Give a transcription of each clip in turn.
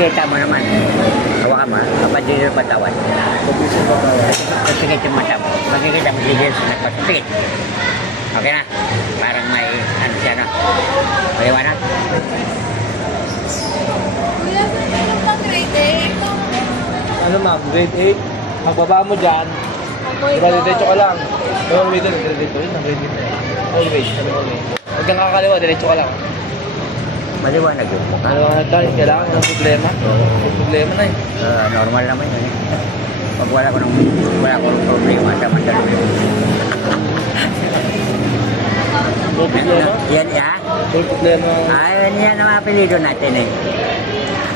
makikita mo naman. Hawakan mo, kapag dito yung patawan. Pasikit yung mata mo. Makikita mo dito yung nagpasikit. Okay na? Parang may ano siya na. Maliwanag? Kuya, saan yung pang grade 8? Ano ma'am, grade 8. Magbaba mo dyan. Diba, diretso ka lang. Always din, diretso yun. Grade 8. Always, sabi ko always. Huwag kang kakaliwa, diretso ka lang. Maliwanag yun. Maliwanag tayo, kailangan ng problema. May problema na eh. Normal naman yun eh. Pag wala ko ng problema, samantala yun. May problema? Yan, ya? May problema. Yan ang apelido natin eh.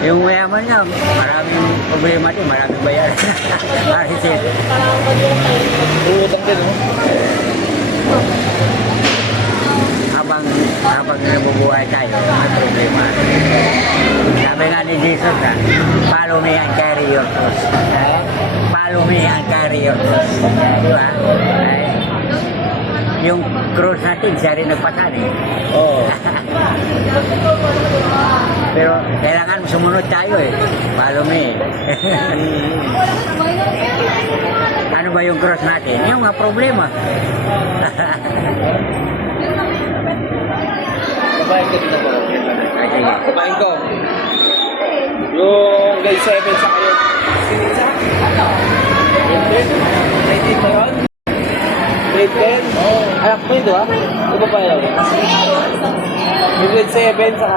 Yung mayaman nga, maraming problema din, maraming bayaran. Arisin. Uutang din, no? Habang nabubuhay tayo, may problema. Sabi nga ni Jesus na, follow me and carry your cross. Follow me and carry your cross. Di ba? Yung cross natin, siya rin nagpasali. Oo. Pero kailangan sumunod tayo eh. Follow me. Ano ba yung cross natin? Yung mga problema. Kabahin ko din ako. Ay, sige. Kabahin ko. Yung grade 7 sa kayo. Sinisa? Grade 10? Grade 8 na yun? Grade 10? Oo. Anak mo yun, di ba? Ano ba yun? Yung grade 7 sa